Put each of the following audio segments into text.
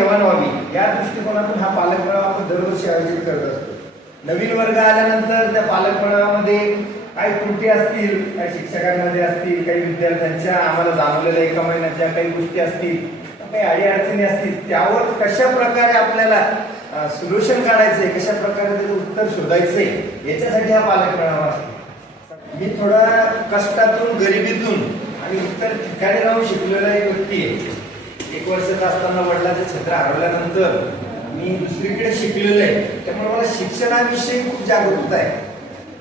देवाण व्हावी. या दृष्टिकोनातून हा पालक मेळावा आपण दरवर्षी आयोजित करत असतो. नवीन वर्ग आल्यानंतर त्या पालक मेळाव्यामध्ये काही त्रुटी असतील काही शिक्षकांमध्ये असतील काही विद्यार्थ्यांच्या आम्हाला जाणवलेल्या एका महिन्याच्या काही गोष्टी असतील काही अडीअडचणी असतील त्यावर कशा प्रकारे आपल्याला सोल्युशन काढायचंय कशा प्रकारे त्याचं उत्तर शोधायचंय याच्यासाठी हा पालक मेळावा असतो. मी थोडा कष्टातून गरिबीतून आणि इतर ठिकाणी राहून शिकलेला एक व्यक्ती आहे. एक वर्षाचा असताना वडिलाचं छत्र हरवल्यानंतर मी दुसरीकडे शिकलेलो आहे. त्यामुळे मला शिक्षणाविषयी खूप जागरूकता आहे.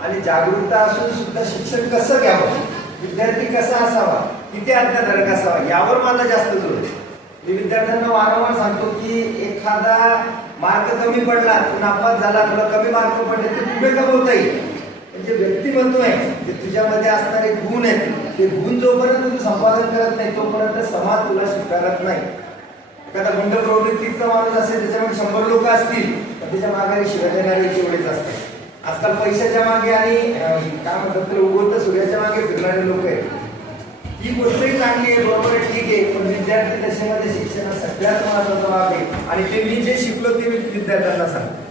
आणि जागरूकता असून सुद्धा शिक्षण कसं घ्यावं? विद्यार्थी कसा असावा? किती अर्थधारक असावा? यावर माझा जास्त जोर आहे. मी विद्यार्थ्यांना वारंवार सांगतो की एखादा मार्क कमी पडला तू नापास झाला तुला कमी मार्क पडले ते पुढे कमवता येईल? म्हणजे व्यक्तिमत्व आहे ते तुझ्यामध्ये असणारे गुण आहेत ते गुण जोपर्यंत तू संपादन करत नाही तोपर्यंत समाज तुला स्वीकारत नाही. एखादा गुंड प्रवृत्तीचा माणूस असेल त्याच्यामध्ये शंभर लोक असतील तर त्याच्यामागे शिवाय देणारे तेवढेच असतात आजकाल पैशाच्या मागे आणि काय म्हणतात तर उगवतं सूर्याच्या मागे फिरणारे लोक आहेत. ही गोष्टही चांगली आहे बरोबर ठीक आहे पण विद्यार्थी दशेमध्ये शिक्षण सगळ्यात महत्त्वाचा भाग आहे. आणि ते मी जे शिकलो ते मी विद्यार्थ्यांना सांगतो.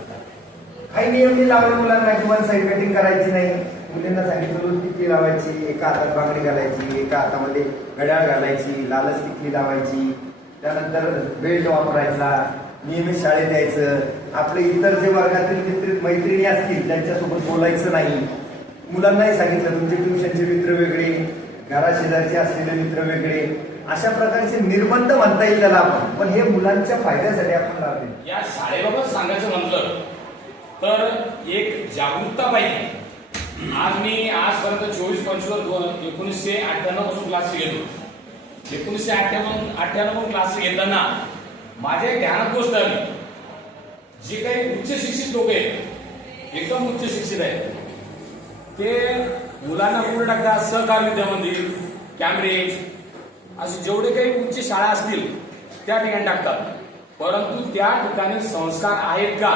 काही नियम मी लावले मुलांना किंवा वन साईड कटिंग करायची नाही. मुलींना सांगितलं रोज टिकली लावायची एका हातात बांगडी घालायची एका हातामध्ये घड्याळ घालायची लालच टिकली लावायची. त्यानंतर बेल्ट वापरायचा नियमित शाळेत यायचं. आपले इतर जे वर्गातील मित्र मैत्रिणी असतील त्यांच्यासोबत बोलायचं नाही. मुलांनाही सांगितलं तुमचे ट्युशनचे मित्र वेगळे घराशेजारचे असलेले मित्र वेगळे. अशा प्रकारचे निर्बंध म्हणता येईल त्याला आपण. पण हे मुलांच्या फायद्यासाठी आपण लावले. या शाळेबाबत सांगायचं म्हटलं तर एक जागरूकता पाहिजे आज मी आजपर्यंत चोवीस पंचवीस एकोणीसशे अठ्ठ्याण्णवपासून क्लास घेतो. एकोणीसशे अठ्ठ्याण्णव अठ्ठ्याण्णव क्लास घेताना माझ्या एक ध्यानात गोष्ट आली. जे काही उच्च शिक्षित लोक आहेत एकदम उच्च शिक्षित आहेत ते मुलांना पूर्ण टाकतात? सहकार विद्या मंदिर कॅम्ब्रिज असे जेवढे काही उच्च शाळा असतील त्या ठिकाणी टाकतात. परंतु त्या ठिकाणी संस्कार आहेत का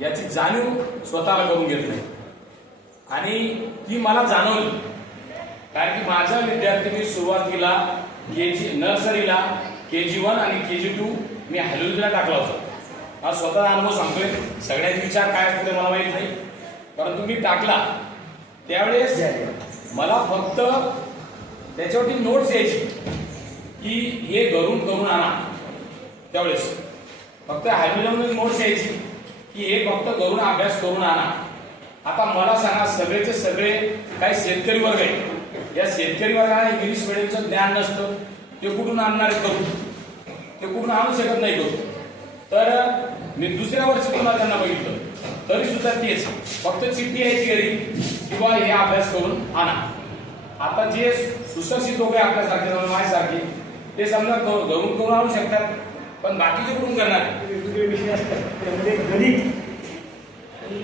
याची जाणीव स्वतःला करून घेत नाही. आणि ती मला जाणवली. कारण की माझ्या विद्यार्थ्यांनी सुरुवातीला के जी नर्सरीला के जी वन आणि के जी टू मी हलवलीला टाकला होता. हा स्वतःचा अनुभव सांगतोय. सगळ्यांचे विचार काय असतो ते मला माहीत नाही. परंतु मी टाकला. त्यावेळेस मला फक्त त्याच्यावरती नोट्स यायची की हे घरून करून आणा. त्यावेळेस. फक्त हॅबिलमध्ये नोट्स यायची की हे फक्त घरून अभ्यास करून आणा. आता मला सांगा सगळेचे सगळे काही शेतकरी वर्ग आहे. या शेतकरी वर्गाला इंग्लिश मिडियमचं ज्ञान नसतं. ते कुठून आणणार करू करून? ते कुठून आणू शकत नाही करू तर मी दुसऱ्या वर्षी पुन्हा त्यांना बघितलं. तरी सुद्धा तेच. फक्त चिठ्ठी यायची घरी. किंवा हे अभ्यास करून आणा. आता जे सुशिक्षित लोक आहे आपल्यासारखे माझ्यासारखे ते समजा घरून करून आणू शकतात. पण बाकीचे कुठून करणार? वेगवेगळे विषय असतात. त्यामध्ये गणित आणि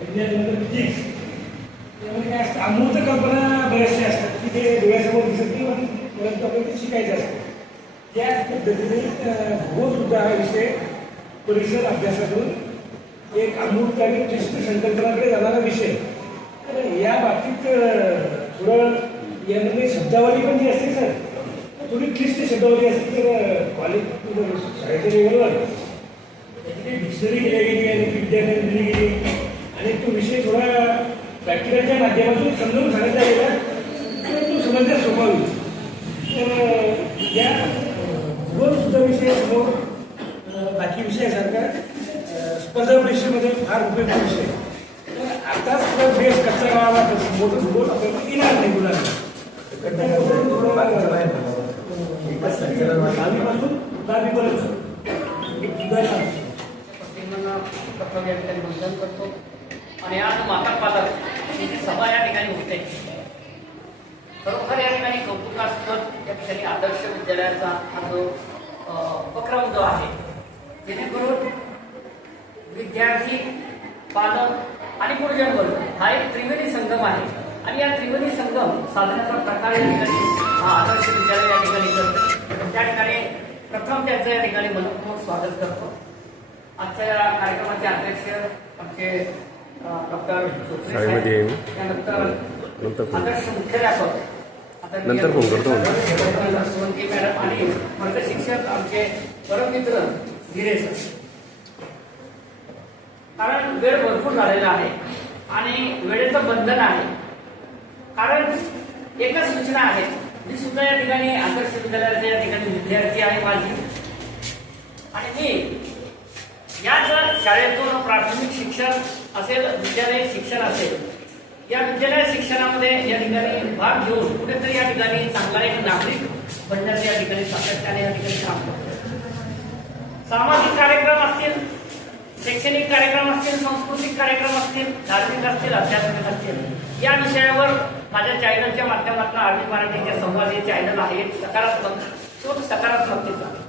विज्ञानानंतर फिजिक्स. त्यामध्ये काय असतं अमूर्त कल्पना बऱ्याचशा असतात की ते डोळ्यासमोर दिसत नाही पण परंतु आपल्याला ते शिकायचं असतं. त्याच पद्धतीने भूसुद्धा हा विषय परिसर अभ्यासातून एक अमूर्त आणि क्लिष्ट संकल्पनाकडे जाणारा विषय तर या बाबतीत थोडं यामध्ये शब्दावली पण जी असते सर थोडी क्लिष्ट शब्दावली असते तर कॉलेज शाळेच्या लेवलवर त्याची काही डिक्शनरी केली गेली आणि विद्यार्थ्यांनी दिली गेली तो विषय थोडा प्रॅक्टिकलच्या माध्यमातून समजावून सांगितला गेला तर तो समजण्यास सोपा होईल. तर या भूगोल सुद्धा विषय समोर बाकी विषयासारखा स्पर्धा परीक्षेमध्ये फार उपयुक्त विषय. तर आताच जर बेस कच्चा गावाला मोठं भूगोल आपल्याला येणार नाही मुलांना त्याच्याबद्दल थोडं एकच दहावीपासून दहावीपर्यंत प्रथम या ठिकाणी वंदन करतो. आणि आज माता पालक. ही जी सभा या ठिकाणी होते. खरोखर या ठिकाणी कौतुकास्पद या ठिकाणी आदर्श विद्यालयाचा हा जो उपक्रम जो आहे जेणेकरून विद्यार्थी पालक आणि गुरुजन वर्ग हा एक त्रिवेणी संगम आहे. आणि या त्रिवेणी संगम साधण्याचा प्रकार या ठिकाणी हा आदर्श विद्यालय या ठिकाणी करतो. त्या ठिकाणी प्रथम त्यांचं या ठिकाणी मनपूर्वक स्वागत करतो. आजच्या या कार्यक्रमाचे अध्यक्ष आमचे डॉक्टर शाळेमध्ये आहे मी. नंतर फोन नंतर फोन करतो. मॅडम आणि शिक्षक आमचे परममित्र गिरे सर कारण वेळ भरपूर झालेला आहे आणि वेळेचं बंधन आहे कारण एकच सूचना आहे मी सुद्धा या ठिकाणी आदर्श विद्यालयाच्या या ठिकाणी विद्यार्थी आहे माझी आणि मी या जर शाळेतून प्राथमिक शिक्षण असेल विद्यालय शिक्षण असेल या विद्यालय शिक्षणामध्ये या ठिकाणी भाग घेऊन कुठेतरी या ठिकाणी चांगला एक नागरिक बनण्याचे या ठिकाणी सातत्याने या ठिकाणी काम करतो सामाजिक कार्यक्रम असतील शैक्षणिक कार्यक्रम असतील सांस्कृतिक कार्यक्रम असतील धार्मिक असतील आध्यात्मिक असतील या विषयावर माझ्या चॅनलच्या माध्यमातून आर्मी मराठीचे संवाद हे चॅनल आहे एक सकारात्मक शोध सकारात्मकतेचा.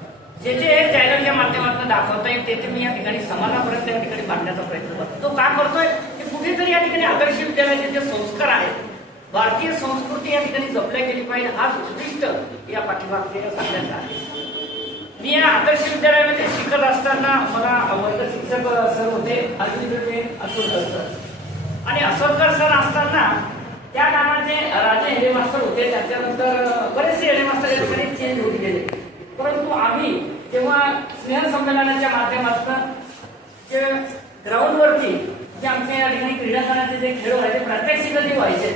जे जे जाहिरात या माध्यमातून दाखवता येईल ते ते मी या ठिकाणी समाजापर्यंत या ठिकाणी मांडण्याचा प्रयत्न करतो. तो का करतोय? की कुठेतरी या ठिकाणी आदर्श विद्यालयाचे जे संस्कार आहेत भारतीय संस्कृती या ठिकाणी जपल्या गेली पाहिजे हाच उद्दिष्ट या पाठीमागचे सांगण्याचा आहे. मी या आदर्श विद्यालयामध्ये शिकत असताना मला वर्ग शिक्षक सर होते अरविंद असोलकर सर. आणि असोलकर सर असताना त्या कामाचे राजे हेडे मास्तर होते त्याच्यानंतर बरेचसे हेडे मास्टर या ठिकाणी चेंज होऊन गेले. परंतु आम्ही तेव्हा स्नेहसंमेलनाच्या माध्यमातून जे ग्राउंडवरती जे आमच्या या ठिकाणी क्रीडांगणाचे जे खेळ व्हायचे प्रात्यक्षिक व्हायचे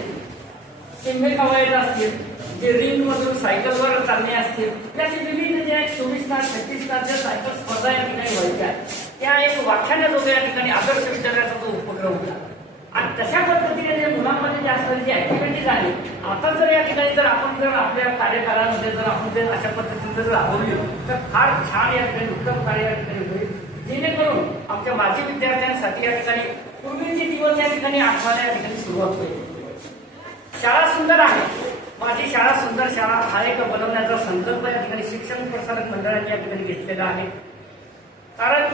चिंबे कवायत असतील जे रिंग मधून सायकलवर चालणे असतील त्याचे विविध जे चोवीस तास छत्तीस तास ज्या सायकल स्पर्धा या ठिकाणी व्हायच्या त्या एक व्याख्यानाजोगं या ठिकाणी आदर्श विद्यालयाचा जो उपक्रम होता. आणि तशा पद्धतीने जे मुलांमध्ये जे म्हणजे असणारी जी ऍक्टिव्हिटीज आहे आता जर या ठिकाणी जर आपण जर आपल्या कार्यकाळामध्ये जर आपण जर अशा पद्धतीने जर राबवली तर फार छान या ठिकाणी उत्तम कार्य या ठिकाणी होईल. जेणेकरून आमच्या माजी विद्यार्थ्यांसाठी या ठिकाणी पूर्वीचे दिवस या ठिकाणी आठवण्या या ठिकाणी सुरुवात होईल. शाळा सुंदर आहे. माझी शाळा सुंदर शाळा हा एक बनवण्याचा संकल्प या ठिकाणी शिक्षण प्रसारक मंडळाने या ठिकाणी घेतलेला आहे. कारण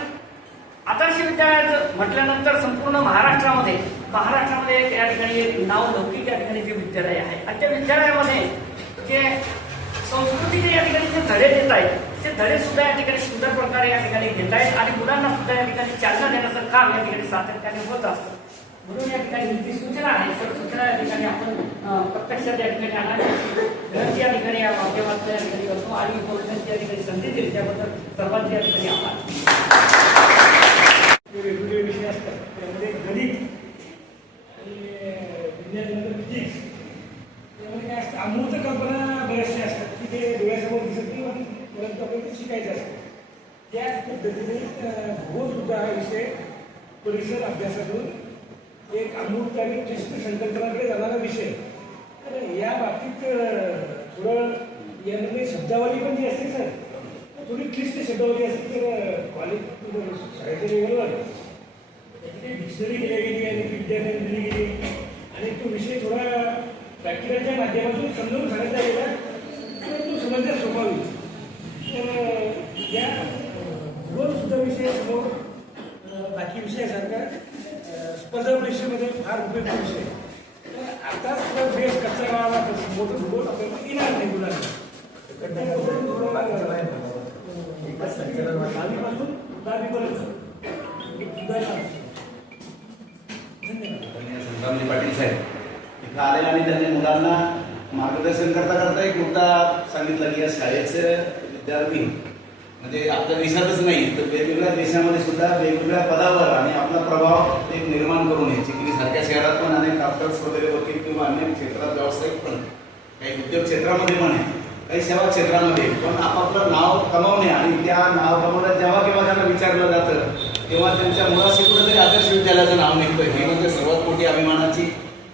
आदर्श विद्यालयाचं म्हटल्यानंतर संपूर्ण महाराष्ट्रामध्ये महाराष्ट्रामध्ये एक या ठिकाणी एक नाव लौकिक या ठिकाणी जे विद्यालय आहे आणि त्या विद्यालयामध्ये जे संस्कृतीचे या ठिकाणी जे धडे देत आहेत ते धडे सुद्धा या ठिकाणी सुंदर प्रकारे या ठिकाणी घेत आहेत आणि मुलांना सुद्धा या ठिकाणी चालना देण्याचं काम या ठिकाणी सातत्याने होत असतं म्हणून या ठिकाणी ही सूचना आहे सर्व सूचना या ठिकाणी आपण प्रत्यक्षात या ठिकाणी आणायची या ठिकाणी या माध्यमातून या ठिकाणी करतो आणि या ठिकाणी संधी दिली त्याबद्दल सर्वांचे या ठिकाणी आभार जे वेगवेगळे विषय असतात त्यामध्ये गणित आणि विज्ञान फिजिक्स त्यामध्ये काय असतं अमूर्त कल्पना बऱ्याचशा असतात की ते डोळ्यासमोर दिसत नाही पण परंतु आपल्याला ते शिकायचं असतं त्याच पद्धतीने अं, भूगोल सुद्धा हा विषय परिसर अभ्यासातून एक अमूर्त आणि क्लिष्ट संकल्पनाकडे जाणारा विषय तर या बाबतीत अं, थोडं यामध्ये शब्दावली पण जी असते सर थोडी क्लिष्ट शब्दावली असते तर कॉलेज शाळेच्या लेवलवर डिक्शनरी केली गेली आणि विद्यार्थ्यांनी दिली गेली. आणि तो विषय थोडा प्रॅक्टिकलच्या माध्यमातून समजून सांगितला गेला तर तो समजण्यास सोपा होईल. तर या भूगोल सुद्धा विषय समोर बाकी विषयासारखा स्पर्धा परीक्षेमध्ये फार उपयुक्त विषय. तर आता सुद्धा बेस कच्चा तसं मोठं भूगोल आपल्याला येणार नाही मुलांना. दहावीपासून दहावीपर्यंत. एक संग्रामजी पाटील साहेब. इथं आले आणि त्यांनी मुलांना मार्गदर्शन करता करता एक मुद्दा सांगितला की या शाळेचे विद्यार्थी म्हणजे आपल्या देशातच नाही तर वेगवेगळ्या देशामध्ये सुद्धा वेगवेगळ्या पदावर आणि आपला प्रभाव एक निर्माण करून नये चिखली सारख्या शहरात पण अनेक डॉक्टर्स वगैरे वकील किंवा अनेक क्षेत्रात व्यावसायिक पण काही उद्योग क्षेत्रामध्ये पण आहे काही सेवा क्षेत्रामध्ये पण आपापलं नाव कमावणे आणि त्या नाव कमावण्यात जेव्हा केव्हा त्यांना विचारलं जातं तेव्हा त्यांच्या मुलाशी कुठेतरी आदर्श विद्यालयाचं नाव निघतं ही म्हणजे सर्वात मोठी अभिमानाची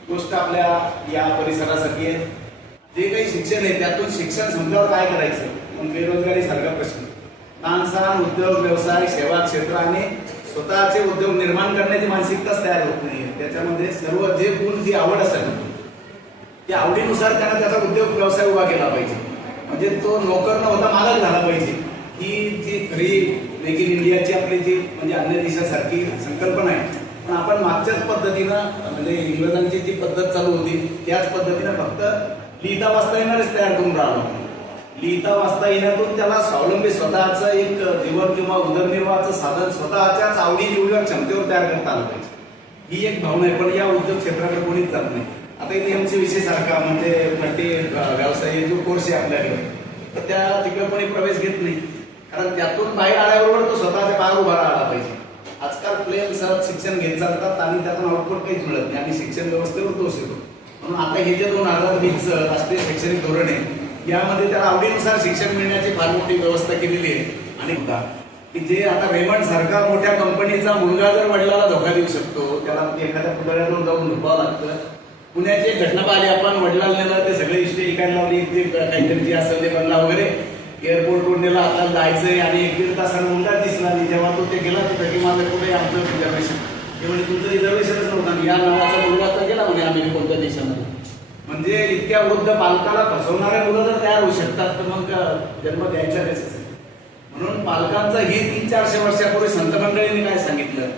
गोष्ट आपल्या या परिसरासाठी आहे. जे काही शिक्षण आहे त्यातून शिक्षण संपल्यावर काय करायचं? मग बेरोजगारी सारखा प्रश्न. लहान उद्योग व्यवसाय सेवा क्षेत्र आणि स्वतःचे उद्योग निर्माण करण्याची मानसिकताच तयार होत नाही त्याच्यामध्ये सर्व जे गुण जी आवड असेल त्या आवडीनुसार त्यांना त्याचा उद्योग व्यवसाय उभा केला पाहिजे. म्हणजे तो नोकर न होता मालक झाला पाहिजे. ही जी खरी मेक इन इंडियाची आपली जी म्हणजे अन्य देशासारखी संकल्पना आहे. पण आपण मागच्याच पद्धतीनं म्हणजे इंग्रजांची जी पद्धत चालू होती त्याच पद्धतीनं फक्त लिहिता वाचता येणारच तयार करून राहिलो लिहिता वाचता येण्यातून त्याला स्वावलंबी स्वतःचं एक जीवन किंवा उदरनिर्वाहाचं साधन स्वतःच्याच आवडी निवडीवर क्षमतेवर तयार करता आलं पाहिजे. ही एक भावना आहे पण या उद्योग क्षेत्राकडे कोणीच जात नाही. आता इथे एमसी विषय सारखा म्हणजे मल्टी व्यवसाय जो कोर्स आहे आपल्याकडे तर त्या तिकडे कोणी प्रवेश घेत नाही. कारण त्यातून बाहेर आल्याबरोबर तो स्वतःच्या पायावर उभा राहिला पाहिजे. आजकाल प्लेन सहज शिक्षण घेत जातात आणि त्यातून आउटपुट काहीच मिळत नाही. आणि शिक्षण व्यवस्थेवर दोष येतो. म्हणून आता हे जे दोन हजार वीस राष्ट्रीय शैक्षणिक धोरण आहे यामध्ये त्याला आवडीनुसार शिक्षण मिळण्याची फार मोठी व्यवस्था केलेली आहे. आणि का की जे आता रेमंड सारखा मोठ्या कंपनीचा मुलगा जर वडिलाला धोका देऊ शकतो त्याला म्हणजे एखाद्या पुतळ्यातून जाऊन झोपावं लागतं. पुण्याची घटना पाहिली आपण वडिलांना ते सगळे इष्टे इकायला लावली ते काहीतरी जे असेल ते बनला वगैरे. एअरपोर्ट नेला आता जायचंय आणि एक दीड तासानं मुलगा दिसला आणि जेव्हा तो ते गेला तिथं की माझं कुठे आमचं रिझर्वेशन ते म्हणजे तुमचं रिझर्वेशनच नव्हतं आणि या नावाचा मुलगा तर गेला म्हणजे आम्ही कोणत्या देशामध्ये. म्हणजे इतक्या वृद्ध पालकाला फसवणारे मुलं जर तयार होऊ शकतात तर मग जन्म द्यायचा कशासाठी म्हणून पालकांचं हे तीन चारशे वर्षापूर्वी संत मंडळींनी काय सांगितलं?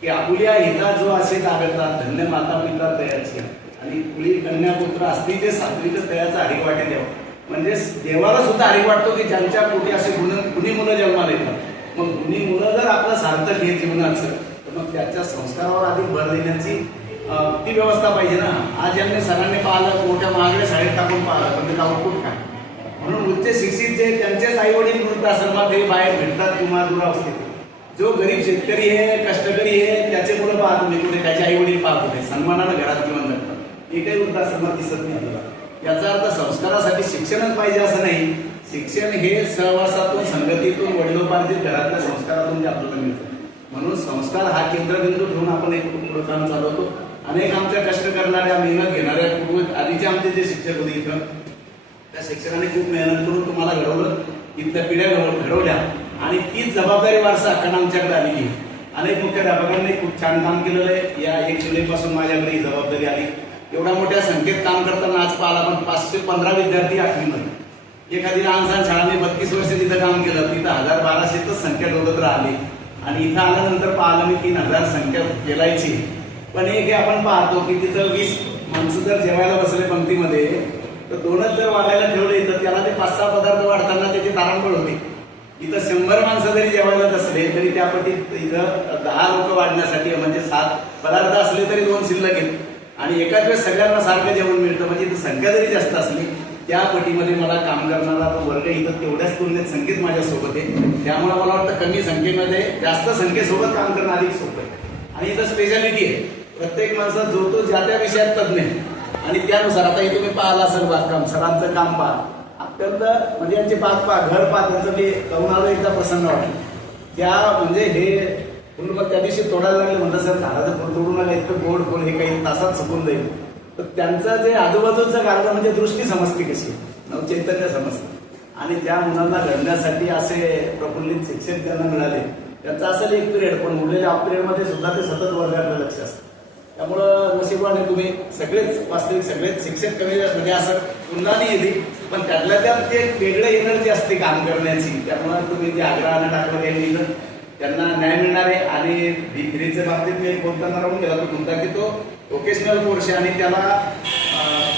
की आपुल्या हिता जो असे लागता धन्य माता पिता तयाची आणि कुळी कन्या पुत्र असती ते सात्विक तयाचा हरिक वाटे द्यावं. म्हणजे देवाला सुद्धा हरिक वाटतो की ज्यांच्या पोटी असे गुण गुणी मुलं जन्माला येतात. मग गुणी मुलं जर आपलं सार्थक हे जीवनाचं तर मग त्याच्या संस्कारावर अधिक भर देण्याची ती व्यवस्था पाहिजे ना. आज यांनी सरांनी पाहिलं मोठ्या महागड्या शाळेत टाकून पाहिलं पण त्यावर कुठं काय? म्हणून उच्च शिक्षित जे त्यांचेच आई वडील वृद्धाश्रमात ते बाहेर भेटतात किंवा दुरावस्थेत. जो गरीब शेतकरी आहे कष्टकरी आहे त्याचे मुलं पाहत नाही कुठे त्याचे आई वडील पाहत होते सन्मानानं घरात जीवन जगतात. एकही वृद्धाश्रमात दिसत नाही आपल्याला. याचा अर्थ संस्कारासाठी शिक्षणच पाहिजे असं नाही. शिक्षण हे सहवासातून संगतीतून वडिलोपार्जित घरातल्या संस्कारातून ते आपल्याला मिळतं. म्हणून संस्कार हा केंद्रबिंदू ठेवून आपण एक पुढे काम चालवतो. अनेक आमच्या कष्ट करणाऱ्या मेहनत घेणाऱ्या पूर्व आधीचे आमचे जे शिक्षक होते इथं त्या शिक्षकाने खूप मेहनत करून तुम्हाला घडवलं. इथल्या पिढ्या घडवल्या. आणि तीच जबाबदारी वारसा हक्कानं आमच्याकडे आलेली आहे अनेक मुख्याध्यापकांनी खूप छान काम केलेलं आहे. या एक जुलैपासून माझ्याकडे ही जबाबदारी आली. एवढ्या मोठ्या संख्येत काम करताना आज पाहिला पण पाचशे पंधरा विद्यार्थी आठवीमध्ये. एखादी लहान सहान शाळांनी बत्तीस वर्ष तिथं काम केलं तिथं हजार बाराशेच संख्या डोलत राहिली. आणि इथं आल्यानंतर पाहिलं मी तीन हजार संख्या गेलायची पण एक आपण पाहतो की तिथं वीस माणसं जर जेवायला बसले पंक्तीमध्ये तर दोनच जर वाढायला ठेवले तर त्याला ते पाच सहा पदार्थ वाढताना त्याची तारांबळ होती. इथं शंभर माणसं जरी जेवायला बसले तरी त्यापटी इथं दहा लोक वाढण्यासाठी म्हणजे सात पदार्थ असले तरी दोन शिल्लक येत आणि एकाच वेळेस सगळ्यांना सारखं जेवण मिळतं. म्हणजे इथं संख्या जरी जास्त असली त्या पटीमध्ये मला काम करणारा तो वर्ग इथं तेवढ्याच तुलनेत संख्येत माझ्यासोबत आहे. त्यामुळे मला वाटतं कमी संख्येमध्ये जास्त संख्येसोबत काम करणं अधिक सोपं आहे. आणि इथं स्पेशालिटी आहे. प्रत्येक माणसा जो तो ज्या त्या विषयात तज्ञ आहे. आणि त्यानुसार आता हे तुम्ही पाहिला असेल बागकाम सरांचं काम पहा. अत्यंत म्हणजे यांचे पाच पहा घर पहा त्यांचं मी जाऊन आलो एकदा प्रसन्न वाटलं. त्या म्हणजे हे म्हणून मग त्या दिवशी तोडायला लागले म्हणलं सर झाडाचं फुल तोडून आलं इतकं गोड फुल हे काही तासात सुकून जाईल. तर त्यांचं जे आजूबाजूचं कारण म्हणजे दृष्टी समजते कशी? नवचैतन्य समजते. आणि त्या मुलांना घडण्यासाठी असे प्रफुल्लित शिक्षक त्यांना मिळाले. त्यांचा असेल एक पिरियड पण उरलेल्या ऑफ पिरियडमध्ये सुद्धा ते सतत वर्गाकडे लक्ष असतं. त्यामुळं नशिबाने तुम्ही सगळेच वास्तविक सगळेच शिक्षक कमी म्हणजे असं तुलना नाही येते पण त्यातल्या त्यात ते वेगळं एनर्जी असते काम करण्याची. त्यामुळं तुम्ही जे आग्रहानं टाकलं त्यांनी त्यांना न्याय मिळणार आहे आणि डिग्रीच्या बाबतीत मी बोलताना राहून गेला तो म्हणता की तो वोकेशनल कोर्स आहे आणि त्याला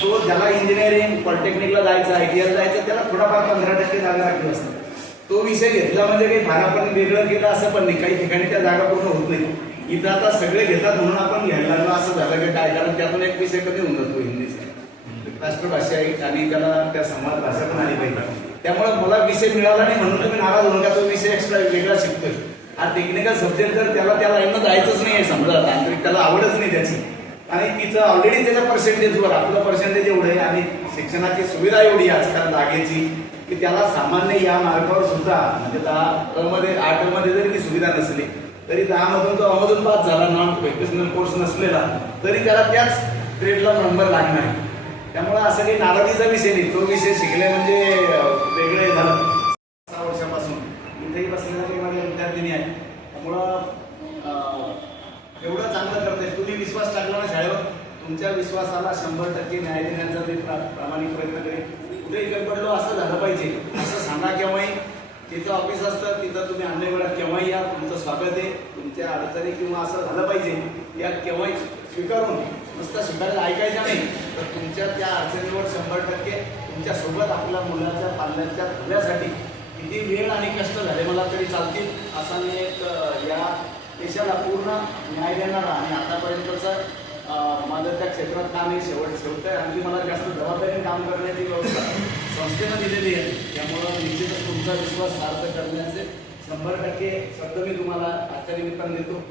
तो ज्याला इंजिनिअरिंग पॉलिटेक्निकला जायचं आय टी जायचं त्याला थोडाफार पंधरा टक्के जागा राखली असतात तो विषय घेतला म्हणजे काही भाग आपण वेगळं केलं असं पण नाही. काही ठिकाणी त्या जागा पूर्ण होत नाही. इथं आता सगळे घेतात म्हणून आपण घ्यायला लागलो असं झालं की काय? कारण त्यातून एक विषय कमी होऊन जातो इंग्लिश राष्ट्रभाषा आहे आणि त्याला त्या समाज भाषा पण आली पाहिजे. त्यामुळे मला विषय मिळाला नाही म्हणून तुम्ही नाराज होऊन का तो विषय एक्स्ट्रा वेगळा शिकतोय. हा टेक्निकल सब्जेक्ट तर त्याला त्या लाईनला जायचंच नाही समजा तांत्रिक त्याला आवडच नाही त्याची. आणि तिचं ऑलरेडी त्याच्या पर्सेंटेजवर आपलं पर्सेंटेज एवढं आहे आणि शिक्षणाची सुविधा एवढी आजकाल जागेची की त्याला सामान्य या मार्गावर सुद्धा म्हणजे दहा अ मध्ये आठमध्ये जरी ती सुविधा नसली तरी दहा मधून तो अमधून पास झाला नॉन प्रोफेशनल कोर्स नसलेला तरी त्याला त्याच ग्रेडला नंबर लागणार आहे. त्यामुळे असं काही नाराजीचा विषय नाही. तो विषय शिकले म्हणजे वेगळे झालं सहा वर्षापासून इथेही बसलेल्या काही माझ्या विद्यार्थिनी आहेत त्यामुळं विश्वास टाकला ना शाळेवर? तुमच्या विश्वासाला शंभर टक्के न्याय देण्याचा मी प्रा- प्रामाणिक प्रयत्न करेन. कुठेही गडबडलो असं झालं पाहिजे. असं सांगा केव्हाही. तिथं ऑफिस असतं तिथं तुम्ही आणले वेळा केव्हाही या तुमचं स्वागत आहे. तुमच्या अडचणी किंवा असं झालं पाहिजे या केव्हाही स्वीकारून. नुसतं शिकायला ऐकायचं नाही. तर तुमच्या त्या अडचणीवर शंभर टक्के तुमच्यासोबत आपल्या मुलाच्या पाल्याच्या भल्यासाठी किती वेळ आणि कष्ट झाले मला तरी चालतील असा मी एक या देशाला पूर्ण न्याय देणारा आणि आतापर्यंतचं माझं त्या क्षेत्रात काम हे शेवट शेवट आहे. आणखी मला जास्त जबाबदारीने काम करण्याची व्यवस्था संस्थेनं दिलेली आहे. त्यामुळं निश्चितच तुमचा विश्वास सार्थ करण्याचे शंभर टक्के शब्द मी तुम्हाला आजच्या निमित्तानं देतो.